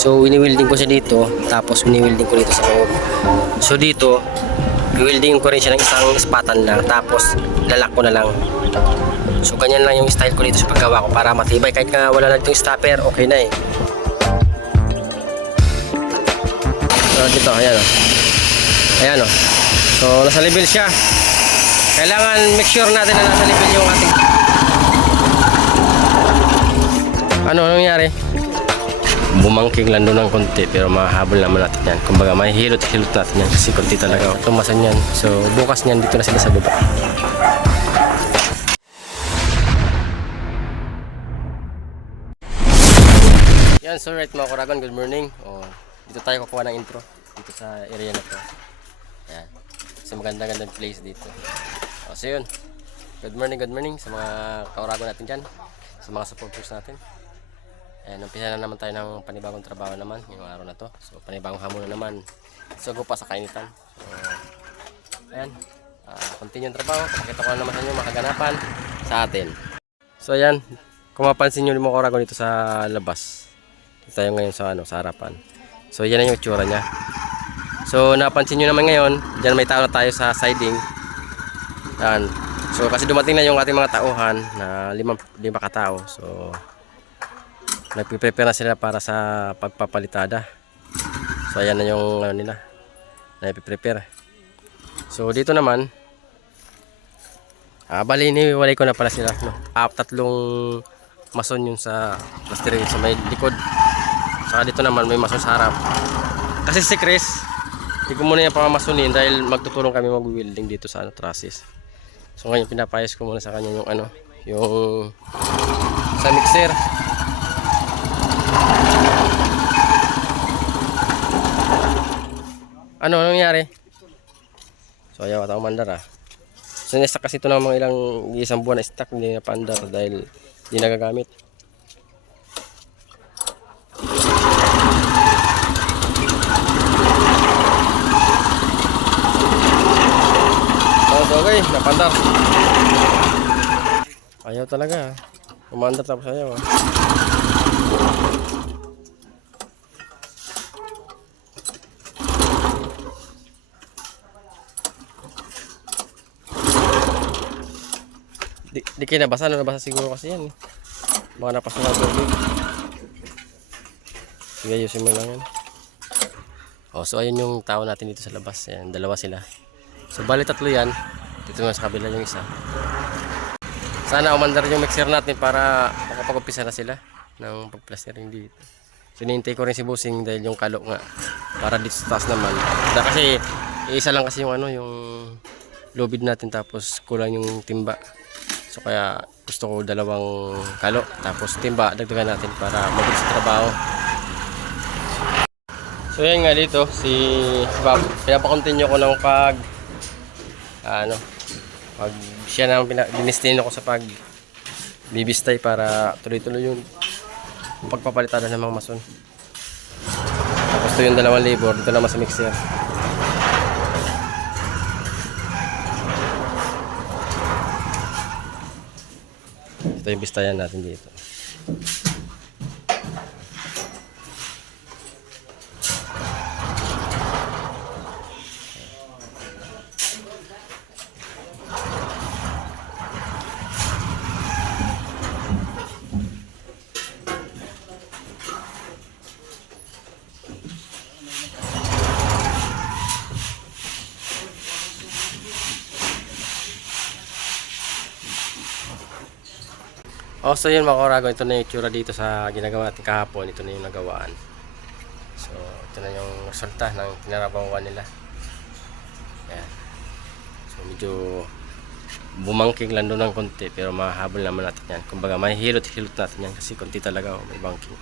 So, wini-welding ko siya dito, tapos wini-welding ko dito sa loob. So, dito, i-welding ko rin siya ng isang ispatan lang, tapos lalak ko na lang. So, ganyan lang yung style ko dito sa paggawa ko para matibay. Kahit nga wala na ditong stopper, okay na eh. So, dito, ayan o. Ayan o. So, nasa level siya. Kailangan make sure natin na nasa level yung ating... Ano, anong nangyari? Bumangking lang doon ng konti pero mahabol naman natin yan. Kumbaga, may hilot-hilot natin yan kasi konti talaga. Tumasan yan. So, bukas niyan dito na sila sa baba. Yan, so right mga kuragon, good morning. O, dito tayo kukuha ng intro dito sa area na to. Yan. Sa maganda-gandang place dito. O, so yun. Good morning, good morning sa mga kauragon natin dyan. Sa mga supporters natin. Ayan, umpisa na naman tayo ng panibagong trabaho naman ngayong araw na to. So, panibagong hamon na naman. Sugo pa sa kainitan. So, ayan. Uh, continue yung trabaho. Pakita ko na naman sa inyo makaganapan sa atin. So, ayan. Kung mapansin nyo yung mga kauragon dito sa labas. Dito tayo ngayon sa, ano, sa harapan. So, yan na yung itsura niya. So, napansin nyo naman ngayon, dyan may tao na tayo sa siding. Yan. So, kasi dumating na yung ating mga tauhan na lima, lima katao. So, nagpiprepare na sila para sa pagpapalitada. So, ayan na yung ano nila. Nagpiprepare. So, dito naman, ah, bali, iniwalay ko na pala sila. No? Ah, tatlong mason yung sa plastering sa may likod. Saka dito naman may mason sa harap. Kasi si Chris, hindi ko muna yung pamamasunin dahil magtutulong kami mag-welding dito sa ano, trusses. So ngayon pinapayos ko muna sa kanya yung ano, yung sa mixer. Ano nangyari? So ayaw ata umandar ah. So kasi ito ng mga ilang isang buwan na stock hindi na pandar dahil hindi nagagamit. So okay, napandar. Ayaw talaga. ah. Umandar tapos ayaw ah. Di, di kayo nabasa, ano nabasa siguro kasi yan eh. Baka napasok na tubig. Sige, ayusin mo lang yan. Oh, so ayun yung tao natin dito sa labas. Yan, dalawa sila. So bali tatlo yan. Dito nga sa kabila yung isa. Sana umandar yung mixer natin para makapag-umpisa na sila ng pag-plastering dito. So ko rin si Busing dahil yung kalo nga para dito sa taas naman. Da kasi isa lang kasi yung ano yung lubid natin tapos kulang yung timba. So kaya gusto ko dalawang kalo tapos timba dagdagan natin para mabilis trabaho. So yan nga dito si, si Bob. Pinapakontinue ko ng pag ano pag siya na ang dinestino ko sa pag bibistay para tuloy-tuloy yung pagpapalitan ng mga mason. Tapos ito yung dalawang labor dito naman sa mixer. Ito yung bistayan natin dito. Oh, so yun mga korago, ito na yung itsura dito sa ginagawa natin kahapon. Ito na yung nagawaan. So, ito na yung resulta ng tinarabawan nila. Ayan. So, medyo bumangking lang doon ng konti pero mahabol naman natin yan. Kumbaga, may hilot-hilot natin yan kasi konti talaga oh, may banking.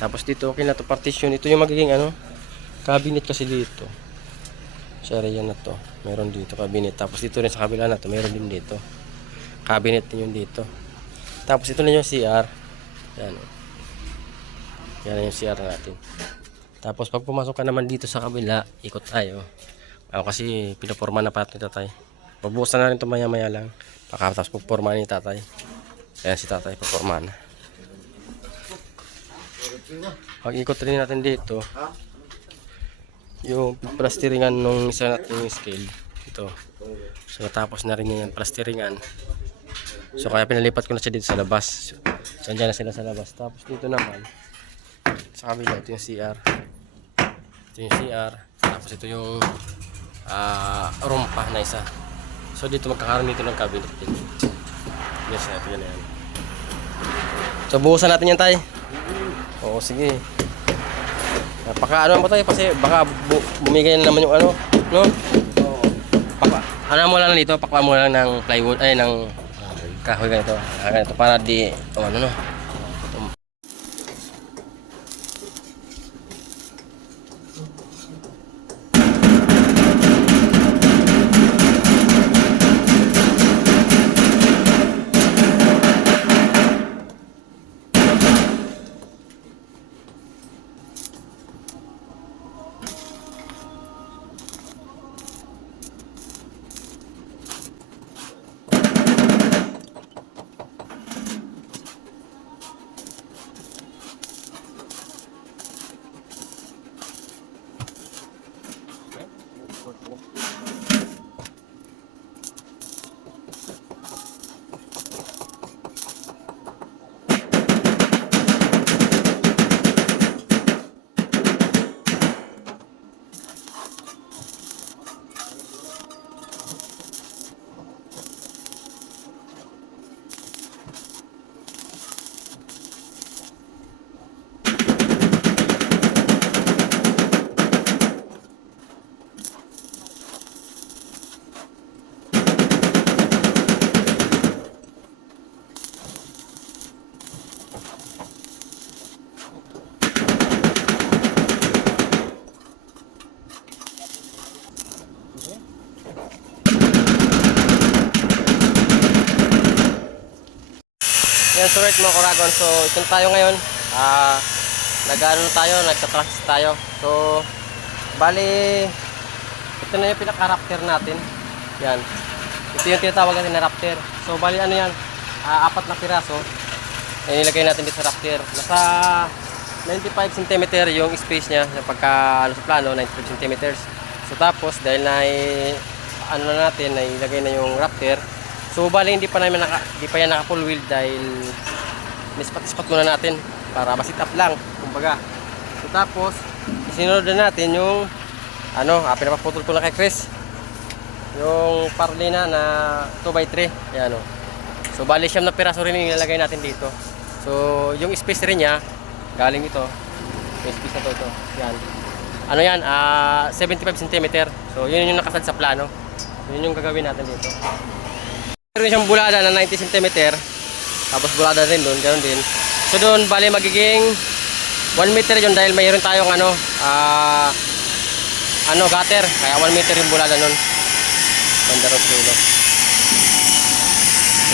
Tapos dito, okay na to partition. Ito yung magiging ano, cabinet kasi dito. Sa area na to. Meron dito cabinet. Tapos dito rin sa kabila na to, meron din dito. Cabinet din yung dito. Tapos ito na yung CR. Yan. Yan yung CR natin. Tapos pag pumasok ka naman dito sa kabila, ikot tayo. Ako kasi pinaporma na pa ito ni tatay. Pabukasan na rin ito maya maya lang. Pagkatapos puporma ni tatay. Kaya si tatay paporma na. Pag-ikot rin natin dito, yung plasteringan nung isa natin yung scale. Ito. So natapos na rin yung plasteringan. So kaya pinalipat ko na siya dito sa labas. So andyan na sila sa labas. Tapos dito naman, sa kabila, ito yung CR. Ito yung CR. Tapos ito yung ah room pa na isa. So dito magkakaroon dito ng cabinet din. Yes, ito yan yan. So buhusan natin yan tay. Oo, sige. Napaka ano mo tayo kasi baka bu bumigay na naman yung ano, no? Oo. Pakwa. Ano mo lang dito, pakwa mo lang ng plywood ay ng kahoy ganito. Para di oh, no. Yan, so right mga Koragon. So, ito na tayo ngayon. Ah, nag-ano na tayo, nagsa-tracks tayo. So, bali, ito na yung pinaka-raptor natin. Yan. Ito yung tinatawag natin na raptor. So, bali ano yan, ah, apat na piraso. Yan nilagay natin dito sa raptor. Nasa 95 cm yung space niya yung pagka ano sa plano 95 cm. So tapos dahil na ano na natin na ilagay na yung raptor. So bali hindi pa namin naka, hindi pa yan naka full wheel dahil nispat-ispat muna natin para masit up lang kumbaga. So tapos isinunod na natin yung ano, ah, pinapaputol ko na kay Chris. Yung parlina na 2x3. Yan o. So bali siyam na piraso rin yung ilalagay natin dito. So yung space rin niya galing ito. Yung space na to ito. Yan. Ano yan? Ah 75 cm. So yun yung nakasad sa plano. Yun yung gagawin natin dito. Meron siyang bulada na 90 cm. Tapos bulada rin doon, ganoon din. So doon bali magiging 1 meter yun dahil mayroon tayong ano ah ano gutter. Kaya 1 meter yung bulada nun. Banda rope dulo.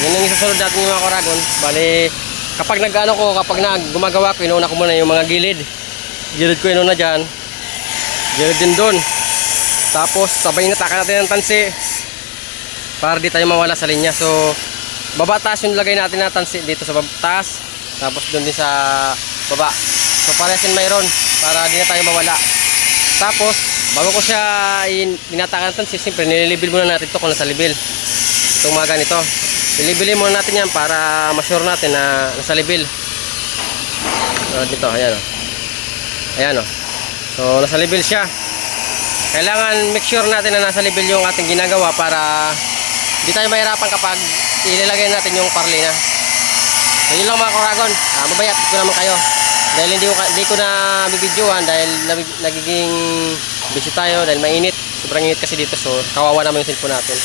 Yun yung isusunod natin yung mga koragon. Bali, kapag nag-ano ko, kapag nag gumagawa ko, inuuna ko muna yung mga gilid. Gilid ko inuuna dyan. Gilid din doon. Tapos, sabay na taka natin ng tansi. Para di tayo mawala sa linya. So, baba taas yung lagay natin na tansi dito sa taas. Tapos doon din sa baba. So, paresin mayroon para di na tayo mawala. Tapos, bago ko siya in- binatakan tansi, siyempre nililibil muna natin ito kung nasa libil. Itong mga ganito. Bilibilin muna natin yan para ma-sure natin na nasa libil. So, dito, ayan o. Ayan o. So, nasa libil siya. Kailangan make sure natin na nasa level yung ating ginagawa para hindi tayo mahirapan kapag ilalagay natin yung parlina. So yun lang mga koragon. Ah, mabayat ko naman kayo. Dahil hindi ko, hindi ko na bibidyoan dahil nagiging busy tayo dahil mainit. Sobrang init kasi dito so kawawa naman yung cellphone natin.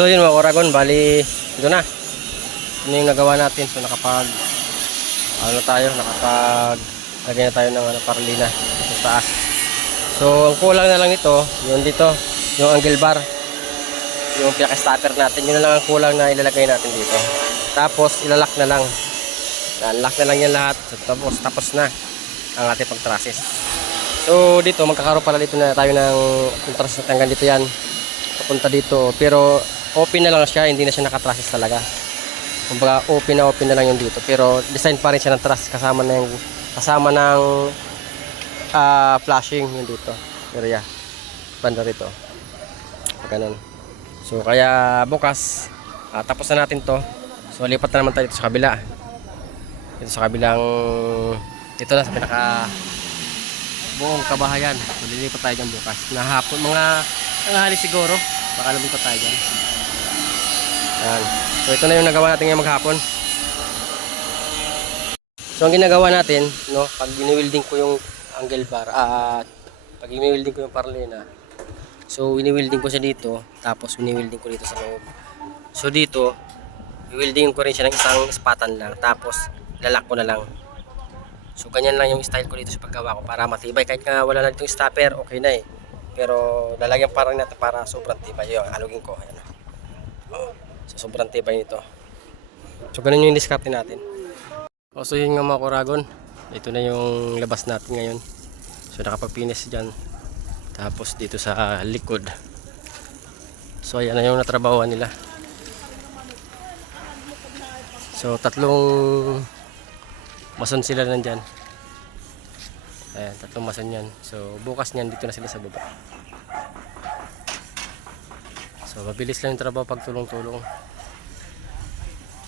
So yun mga Oragon, bali ito na. Ano yung nagawa natin? So nakapag ano tayo, nakapag lagay na tayo ng ano, parlina sa taas. So ang kulang na lang ito, yung dito, yung angle bar. Yung pinaka-stopper natin, yun na lang ang kulang na ilalagay natin dito. Tapos ilalak na lang. Yan, lock na lang yan lahat. So, tapos, tapos na ang ating pag-trusses. So dito, magkakaroon pala dito na tayo ng trusses hanggang dito yan. Papunta dito. Pero open na lang siya, hindi na siya nakatrasis talaga. Kumbaga open na open na lang yung dito. Pero design pa rin siya ng truss kasama na yung kasama ng ah, flashing yung dito. Area. Banda rito. Ganun. So kaya bukas ah, tapos na natin to. So lipat na naman tayo dito sa kabila. Dito sa kabilang dito na sa pinaka buong kabahayan. So lilipat tayo dyan bukas. Na hapon mga tanghali siguro. Baka lumipat tayo dyan. Yan. So ito na yung nagawa natin ngayong maghapon. So ang ginagawa natin, no, pag wini-welding ko yung angle bar at pag wini-welding ko yung parlena, so wini-welding ko siya dito, tapos wini-welding ko dito sa loob. So dito, i-welding ko rin siya ng isang spatan lang, tapos lalak ko na lang. So ganyan lang yung style ko dito sa paggawa ko para matibay. Kahit nga wala na ditong stopper, okay na eh. Pero lalagyan parang natin para sobrang tibay. Yung halugin ko. Ayan. So sobrang tibay nito. So ganun yung discarte natin. O so yun nga mga kuragon. Ito na yung labas natin ngayon. So nakapag-finish dyan. Tapos dito sa likod. So ayan na yung natrabahoan nila. So tatlong mason sila nandyan. Ayan, tatlong mason yan. So bukas niyan dito na sila sa baba. So mabilis lang yung trabaho pag tulong-tulong.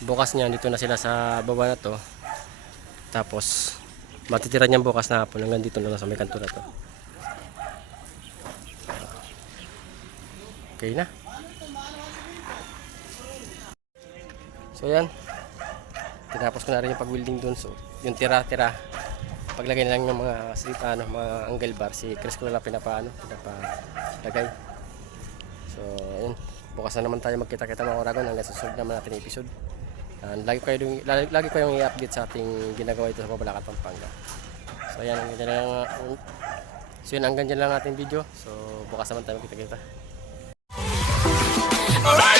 Bukas niyan dito na sila sa baba na to. Tapos matitira niyan bukas na hapon hanggang dito na lang sa may kanto na to. Okay na. So yan. Tinapos ko na rin yung pag-welding dun. So yung tira-tira. Paglagay na lang ng mga slip, ano, mga angle bar. Si Chris ko na lang pinapaano, pinapalagay. So ayun. Bukas na naman tayo magkita-kita mga oragon hanggang sa susunod naman natin episode. Ah, lagi ko yung lagi, lagi ko yung i-update sa ating ginagawa ito sa Pabalakat Pampanga. So ayan, hanggang dyan lang. So yun, hanggang dyan lang ating video. So bukas naman tayo magkita-kita. Alright.